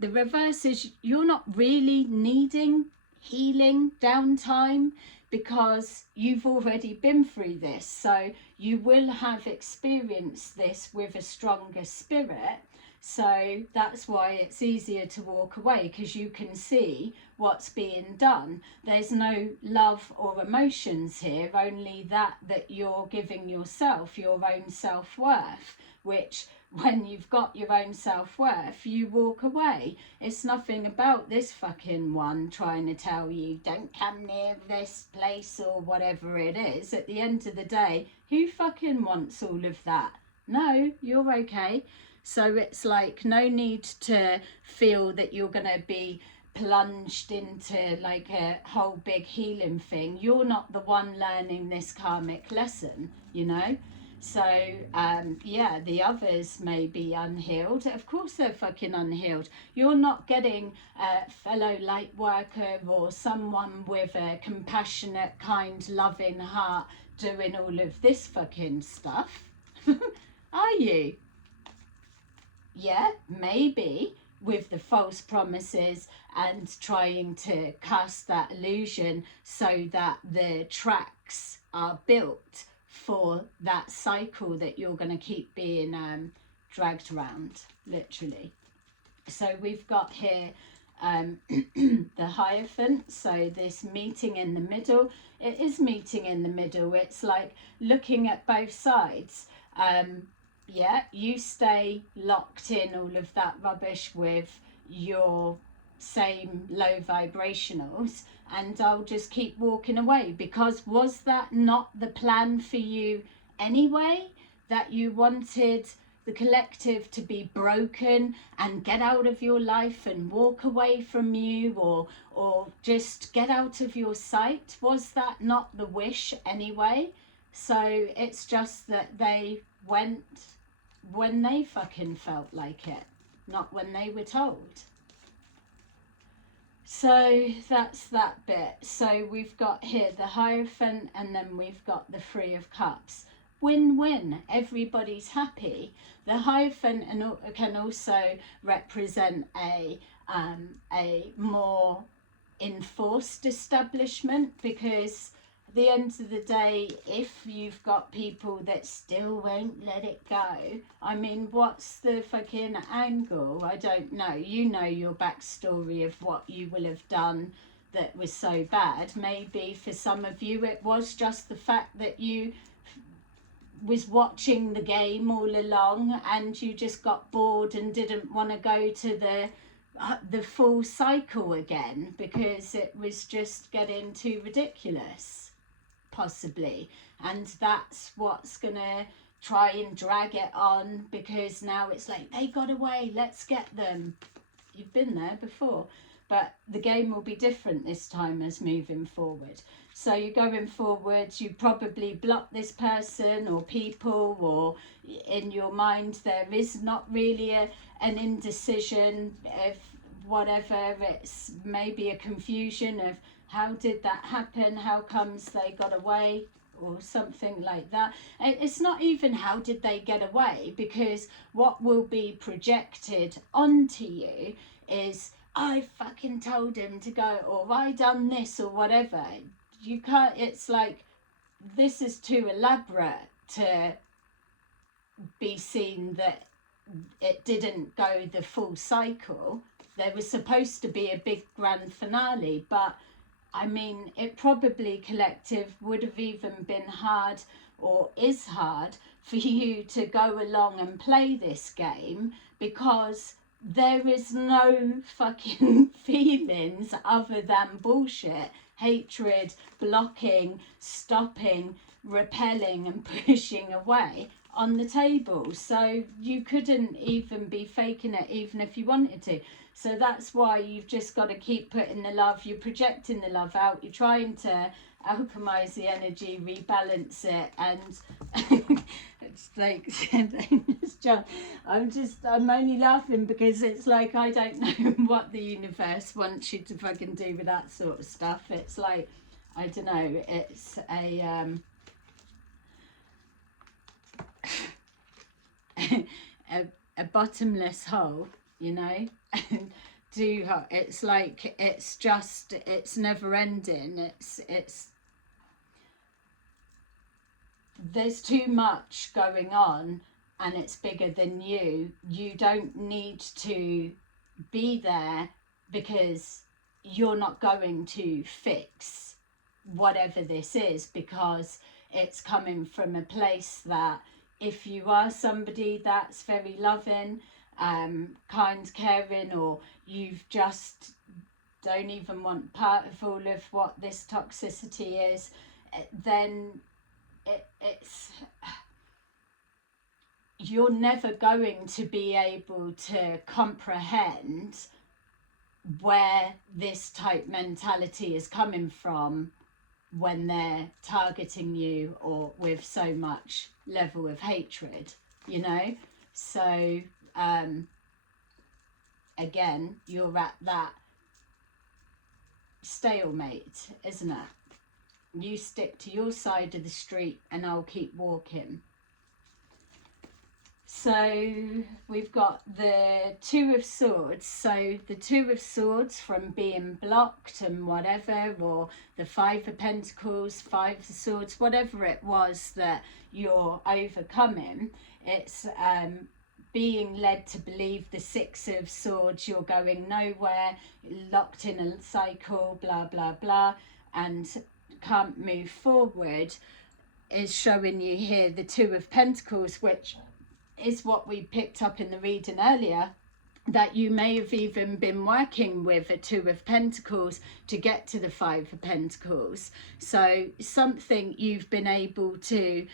not really needing healing downtime, because you've already been through this. So you will have experienced this with a stronger spirit. So that's why it's easier to walk away, because you can see what's being done. There's no love or emotions here, only that you're giving yourself your own self-worth, which when you've got your own self-worth, you walk away. It's nothing about this fucking one trying to tell you don't come near this place or whatever it is. At the end of the day, who fucking wants all of that? No, you're okay. So it's like no need to feel that you're going to be plunged into like a whole big healing thing. You're not the one learning this karmic lesson, you know. So yeah, the others may be unhealed. Of course they're fucking unhealed. You're not getting a fellow light worker or someone with a compassionate, kind, loving heart doing all of this fucking stuff. Are you? Yeah, maybe, with the false promises and trying to cast that illusion so that the tracks are built for that cycle that you're going to keep being dragged around, literally. So we've got here the Hierophant, so this meeting in the middle. It is meeting in the middle. It's like looking at both sides. Yeah, you stay locked in all of that rubbish with your same low vibrationals, and I'll just keep walking away, because was that not the plan for you anyway? That you wanted the collective to be broken and get out of your life and walk away from you, or just get out of your sight? Was that not the wish anyway? So it's just that they went when they fucking felt like it, not when they were told. So that's that bit. So we've got here the Hierophant, and then we've got the 3 of Cups. Win-win, everybody's happy. The Hierophant can also represent a more enforced establishment, because the end of the day, if you've got people that still won't let it go, I mean, what's the fucking angle? I don't know. You know your backstory of what you will have done that was so bad. Maybe for some of you it was just the fact that you was watching the game all along and you just got bored and didn't want to go to the full cycle again because it was just getting too ridiculous, possibly. And that's what's gonna try and drag it on, because now it's like, they got away, let's get them. You've been there before, but the game will be different this time as moving forward. So you're going forward, you probably block this person or people, or in your mind there is not really an indecision of whatever. It's maybe a confusion of how did that happen, how comes they got away, or something like that. And it's not even how did they get away, because what will be projected onto you is, I fucking told him to go, or I done this, or whatever. You can't, it's like, this is too elaborate to be seen that it didn't go the full cycle. There was supposed to be a big grand finale, but I mean, it probably, collective, would have even been hard, or is hard, for you to go along and play this game, because there is no fucking feelings other than bullshit, hatred, blocking, stopping, repelling and pushing away on the table. So you couldn't even be faking it even if you wanted to. So that's why you've just got to keep putting the love, you're projecting the love out, you're trying to alchemize the energy, rebalance it, and it's like, John, I'm only laughing because it's like, I don't know what the universe wants you to fucking do with that sort of stuff. It's like, I don't know, it's a bottomless hole, you know. It's like, it's just, it's never ending. It's there's too much going on and it's bigger than you. You don't need to be there, because you're not going to fix whatever this is, because it's coming from a place that, if you are somebody that's very loving, kind, caring, or you've just don't even want part of all of what this toxicity is, then it's you're never going to be able to comprehend where this type mentality is coming from when they're targeting you, or with so much level of hatred, you know. So again, you're at that stalemate, isn't it? You stick to your side of the street and I'll keep walking. So we've got the Two of Swords. So the Two of Swords from being blocked and whatever, or the Five of Pentacles, Five of Swords, whatever it was that you're overcoming. It's being led to believe the Six of Swords, you're going nowhere, locked in a cycle, blah, blah, blah, and can't move forward, is showing you here the Two of Pentacles, which is what we picked up in the reading earlier, that you may have even been working with a Two of Pentacles to get to the Five of Pentacles. So something you've been able to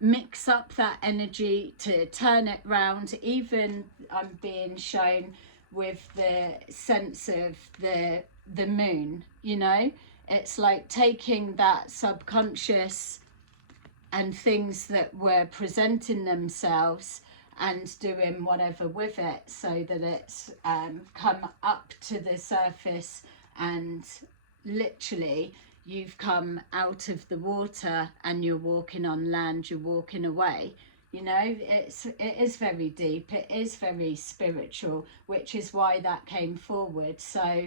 mix up that energy, to turn it round. Even I'm being shown with the sense of the moon, you know. It's like taking that subconscious and things that were presenting themselves and doing whatever with it, so that it's come up to the surface, and literally you've come out of the water and you're walking on land, you're walking away. You know, it is very deep, it is very spiritual, which is why that came forward. So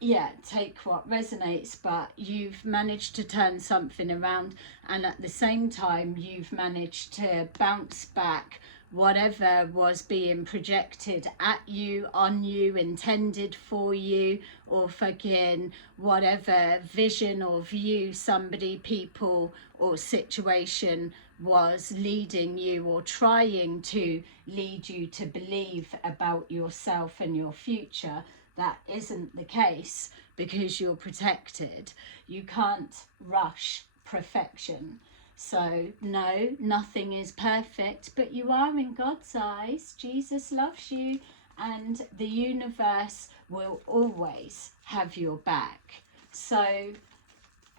yeah, take what resonates, but you've managed to turn something around, and at the same time you've managed to bounce back whatever was being projected at you, on you, intended for you, or fucking whatever vision or view somebody, people or situation was leading you or trying to lead you to believe about yourself and your future. That isn't the case, because you're protected. You can't rush perfection. So no, nothing is perfect, but you are in God's eyes. Jesus loves you, and the universe will always have your back. So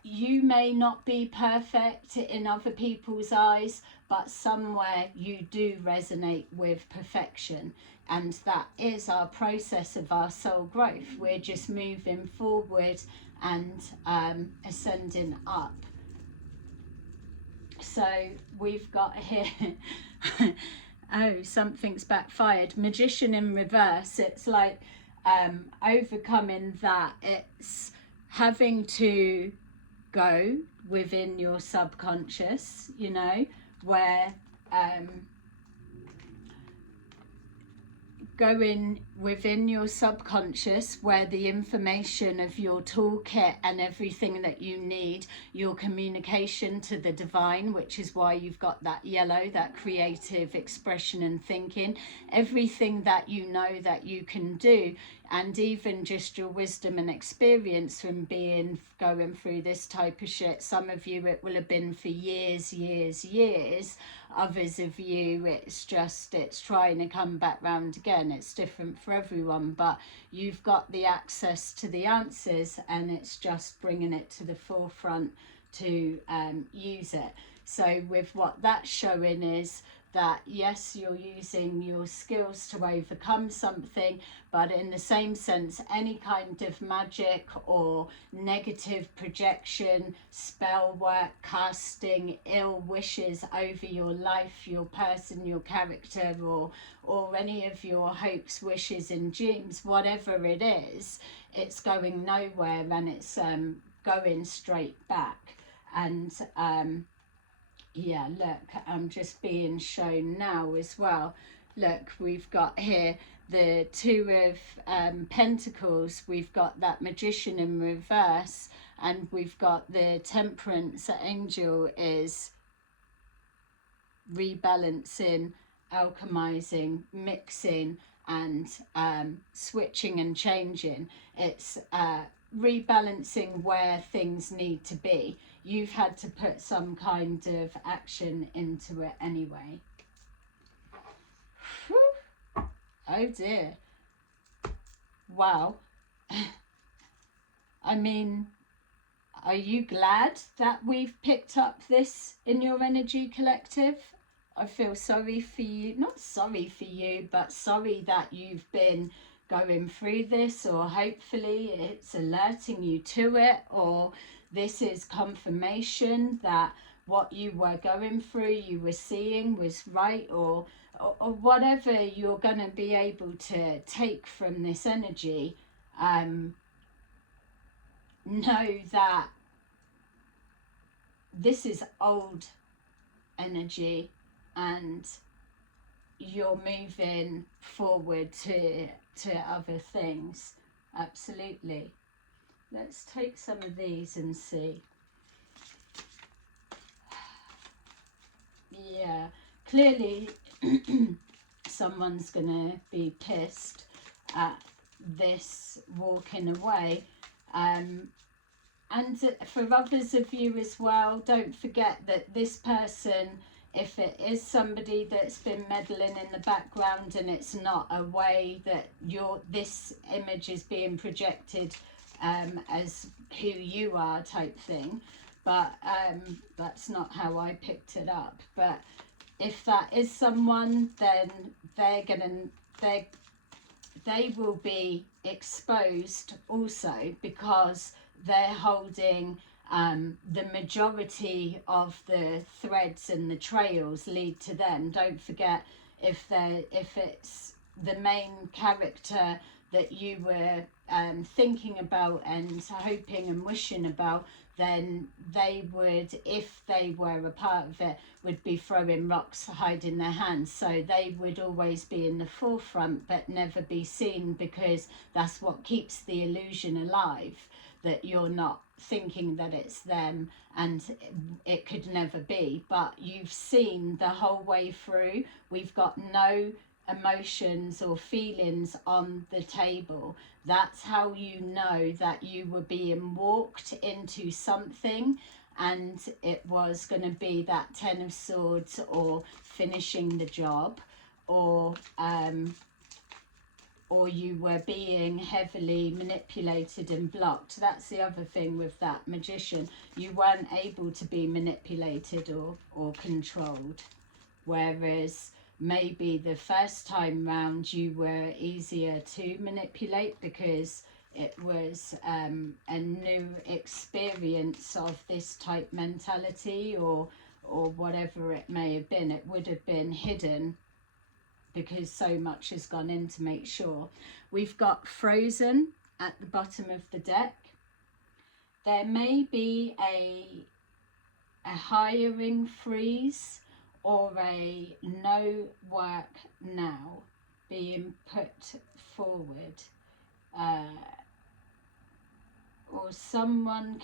you may not be perfect in other people's eyes, but somewhere you do resonate with perfection. And that is our process of our soul growth. We're just moving forward and ascending up. So we've got here, oh, something's backfired. Magician in reverse. It's like overcoming that. It's having to go within your subconscious, you know, where going within your subconscious, where the information of your toolkit and everything that you need, your communication to the divine, which is why you've got that yellow, that creative expression and thinking, everything that you know that you can do, and even just your wisdom and experience from going through this type of shit. Some of you it will have been for years, others of you it's trying to come back round again. It's different for everyone, but you've got the access to the answers, and it's just bringing it to the forefront to use it. So with what that's showing is that yes, you're using your skills to overcome something, but in the same sense, any kind of magic or negative projection, spell work, casting ill wishes over your life, your person, your character, or any of your hopes, wishes and dreams, whatever it is, it's going nowhere, and it's going straight back. And yeah, look, I'm just being shown now as well. Look, we've got here the Two of Pentacles, we've got that Magician in reverse, and we've got the Temperance angel is rebalancing, alchemizing, mixing, and switching and changing. It's rebalancing where things need to be. You've had to put some kind of action into it anyway. Whew. Oh dear. Wow. I mean, are you glad that we've picked up this in your energy collective? I feel sorry for you. Not sorry for you, but sorry that you've been going through this, or hopefully it's alerting you to it, or this is confirmation that what you were going through, you were seeing was right, or whatever you're going to be able to take from this energy. Know that this is old energy, and you're moving forward to other things. Absolutely. Let's take some of these and see. Yeah, clearly someone's gonna be pissed at this walking away, and for others of you as well, don't forget that this person, if it is somebody that's been meddling in the background, and it's not a way that this image is being projected as who you are type thing, but that's not how I picked it up. But if that is someone, then they will be exposed also, because they're holding the majority of the threads and the trails lead to them. Don't forget, if it's the main character that you were thinking about and hoping and wishing about, then they would, if they were a part of it, would be throwing rocks, hiding their hands. So they would always be in the forefront but never be seen, because that's what keeps the illusion alive, that you're not thinking that it's them, and it could never be. But you've seen the whole way through. We've got no emotions or feelings on the table. That's how you know that you were being walked into something, and it was going to be that 10 of Swords, or finishing the job, or you were being heavily manipulated and blocked. That's the other thing with that Magician. You weren't able to be manipulated or controlled, whereas maybe the first time round you were easier to manipulate, because it was a new experience of this type mentality, or whatever it may have been. It would have been hidden because so much has gone in to make sure. We've got Frozen at the bottom of the deck. There may be a hiring freeze or a no work now being put forward, or someone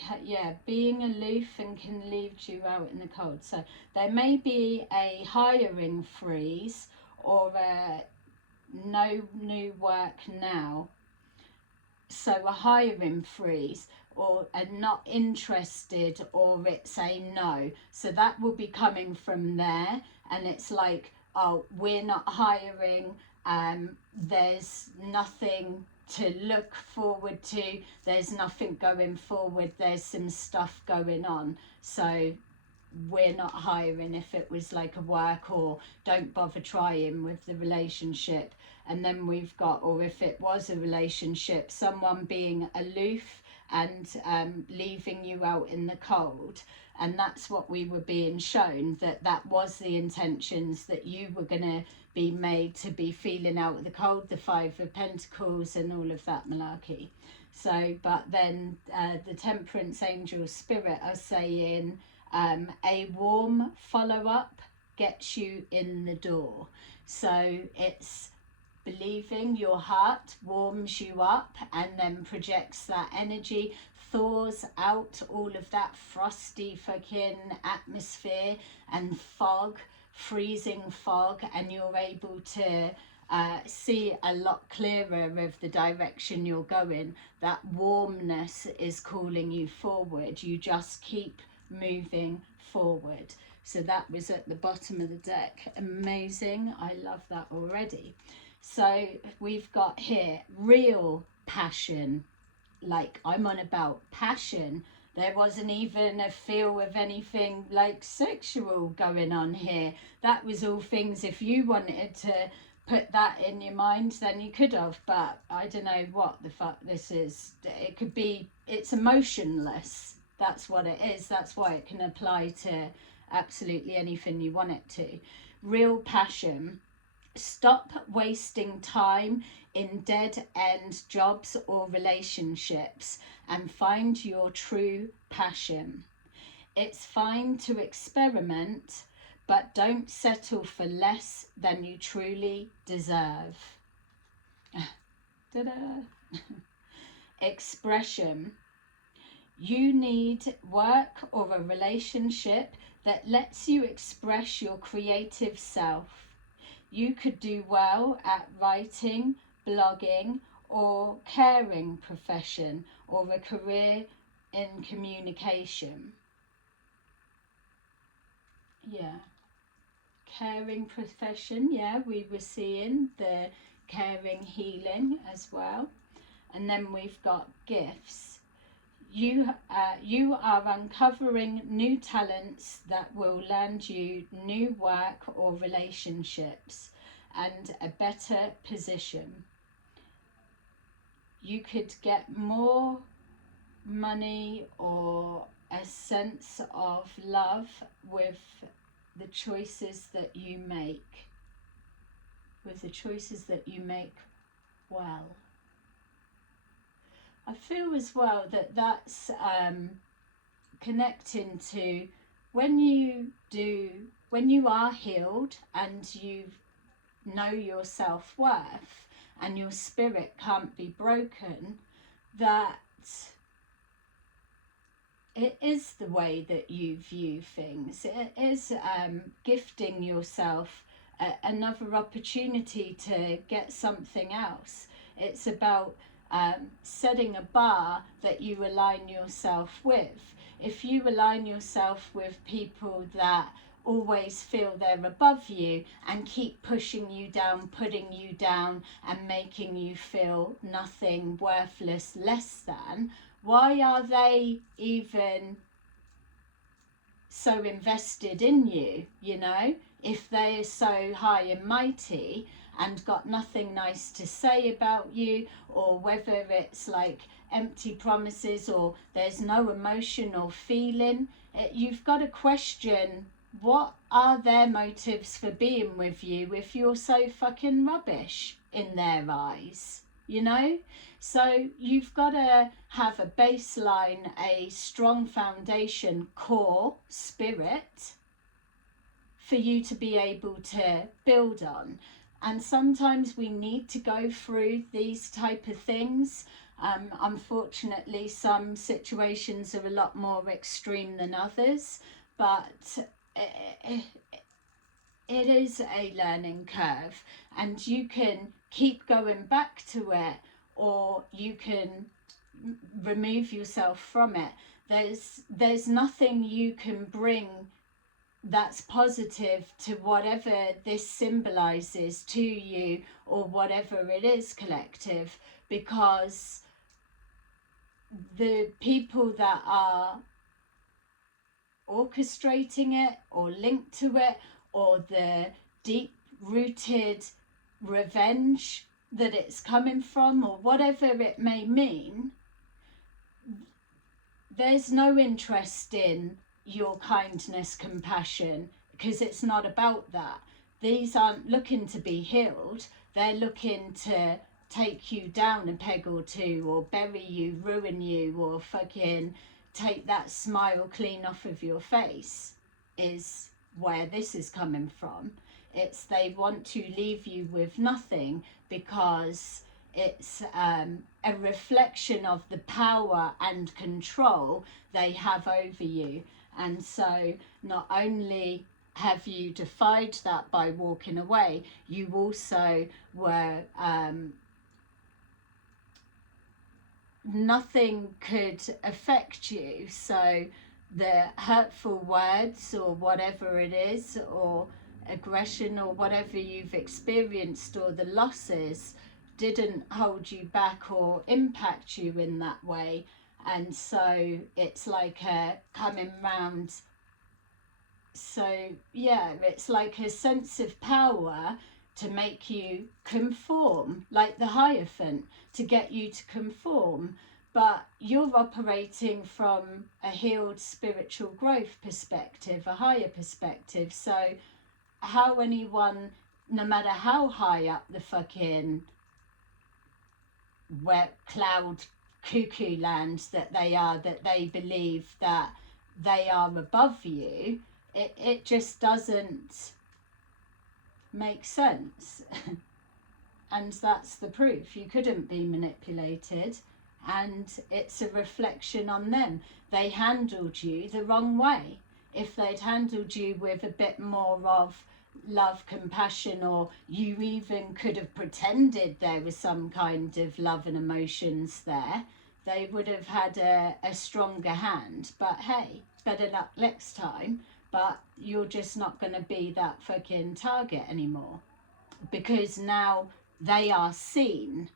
being aloof and can leave you out in the cold. So there may be a hiring freeze or a no new work now. So a hiring freeze, or a not interested, or it's a no. So that will be coming from there, and it's like, oh, we're not hiring, there's nothing to look forward to, there's nothing going forward, there's some stuff going on, so we're not hiring, if it was like a work, or don't bother trying with the relationship. And then we've got, or if it was a relationship, someone being aloof and leaving you out in the cold. And that's what we were being shown, that was the intentions, that you were going to be made to be feeling out of the cold, the Five of Pentacles and all of that malarkey. So, but then the Temperance Angel Spirit are saying, a warm follow-up gets you in the door. So it's believing, your heart warms you up and then projects that energy, thaws out all of that frosty fucking atmosphere and fog, freezing fog, and you're able to see a lot clearer of the direction you're going. That warmness is calling you forward. You just keep moving forward. So that was at the bottom of the deck. Amazing. I love that already. So we've got here real passion. Like, I'm on about passion. There wasn't even a feel of anything like sexual going on here. That was all things, if you wanted to put that in your mind, then you could have, but I don't know what the fuck this is. It could be, it's emotionless. That's what it is. That's why it can apply to absolutely anything you want it to. Real passion. Stop wasting time in dead-end jobs or relationships and find your true passion. It's fine to experiment, but don't settle for less than you truly deserve. Ta-da! Expression. You need work or a relationship that lets you express your creative self. You could do well at writing, blogging, or caring profession, or a career in communication. Yeah. Caring profession, yeah, we were seeing the caring healing as well. And then we've got gifts. You are uncovering new talents that will land you new work or relationships and a better position. You could get more money or a sense of love with the choices that you make. with the choices that you make well. I feel as well that that's connecting to when you are healed and you know your self-worth and your spirit can't be broken, that it is the way that you view things. It is gifting yourself another opportunity to get something else. It's about setting a bar that you align yourself with. If you align yourself with people that always feel they're above you and keep pushing you down, putting you down, and making you feel nothing, worthless, less than, why are they even so invested in you, you know? If they're so high and mighty and got nothing nice to say about you, or whether it's like empty promises or there's no emotion or feeling, you've got to question, what are their motives for being with you if you're so fucking rubbish in their eyes, you know? So you've got to have a baseline, a strong foundation, core, spirit, for you to be able to build on. And sometimes we need to go through these type of things. Unfortunately, some situations are a lot more extreme than others, but it is a learning curve, and you can keep going back to it, or you can remove yourself from it. There's nothing you can bring that's positive to whatever this symbolizes to you, or whatever it is, collective, because the people that are orchestrating it or linked to it, or the deep rooted revenge that it's coming from, or whatever it may mean, there's no interest in your kindness, compassion, because it's not about that. These aren't looking to be healed. They're looking to take you down a peg or two, or bury you, ruin you, or fucking take that smile clean off of your face, is where this is coming from. It's they want to leave you with nothing, because it's a reflection of the power and control they have over you. And so not only have you defied that by walking away, you also were nothing could affect you. So the hurtful words, or whatever it is, or aggression, or whatever you've experienced, or the losses, didn't hold you back or impact you in that way. And so it's like a coming round. So yeah, it's like a sense of power to make you conform, like the Hierophant, to get you to conform. But you're operating from a healed spiritual growth perspective, a higher perspective. So how anyone, no matter how high up the fucking wet cloud cuckoo land that they are, that they believe that they are above you, it just doesn't make sense. And that's the proof. You couldn't be manipulated, and it's a reflection on them. They handled you the wrong way. If they'd handled you with a bit more of love, compassion, or you even could have pretended there was some kind of love and emotions there, they would have had a stronger hand. But hey, better luck next time. But you're just not going to be that fucking target anymore, because now they are seen.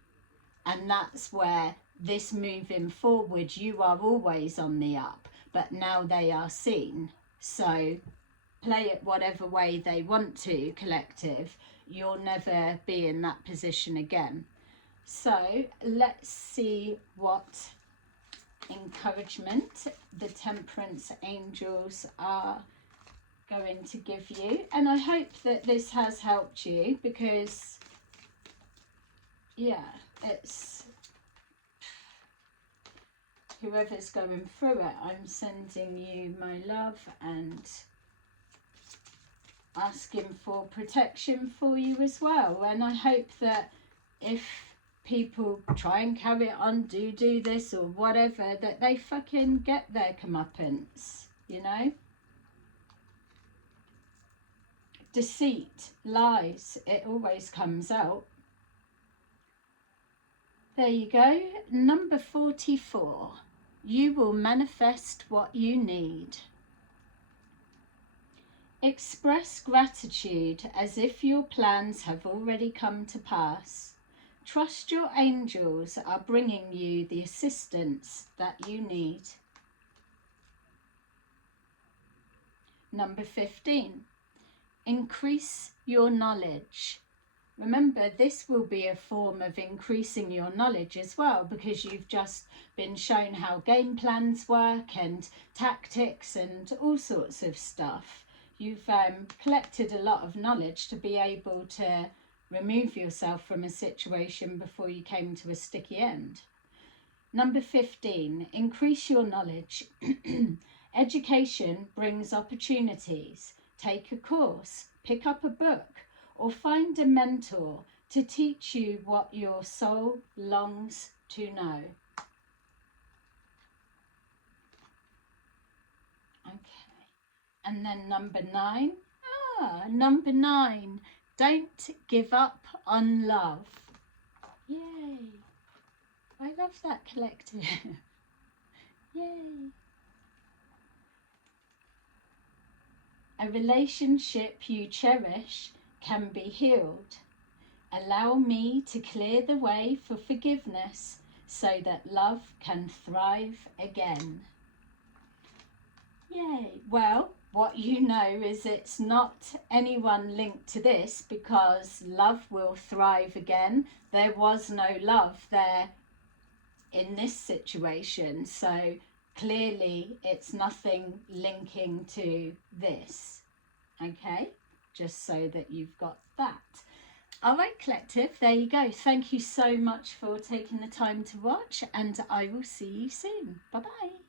And that's where this moving forward, you are always on the up, but now they are seen. So play it whatever way they want to, collective. You'll never be in that position again. So let's see what encouragement the Temperance angels are going to give you. And I hope that this has helped you, because yeah, it's whoever's going through it, I'm sending you my love and asking for protection for you as well. And I hope that if people try and carry it on, do this or whatever, that they fucking get their comeuppance, you know? Deceit, lies, it always comes out. There you go. Number 44. You will manifest what you need. Express gratitude as if your plans have already come to pass. Trust your angels are bringing you the assistance that you need. Number 15. Increase your knowledge. Remember, this will be a form of increasing your knowledge as well, because you've just been shown how game plans work and tactics and all sorts of stuff. You've collected a lot of knowledge to be able to remove yourself from a situation before you came to a sticky end. Number 15, increase your knowledge. Education brings opportunities. Take a course, pick up a book, or find a mentor to teach you what your soul longs to know. Okay, and then number 9. Number 9, don't give up on love. Yay, I love that collective. Yay. A relationship you cherish can be healed. Allow me to clear the way for forgiveness so that love can thrive again. Yay. Well, what you know is it's not anyone linked to this, because love will thrive again. There was no love there in this situation, so clearly it's nothing linking to this. Okay, just so that you've got that. All right, collective, there you go. Thank you so much for taking the time to watch, and I will see you soon. Bye bye.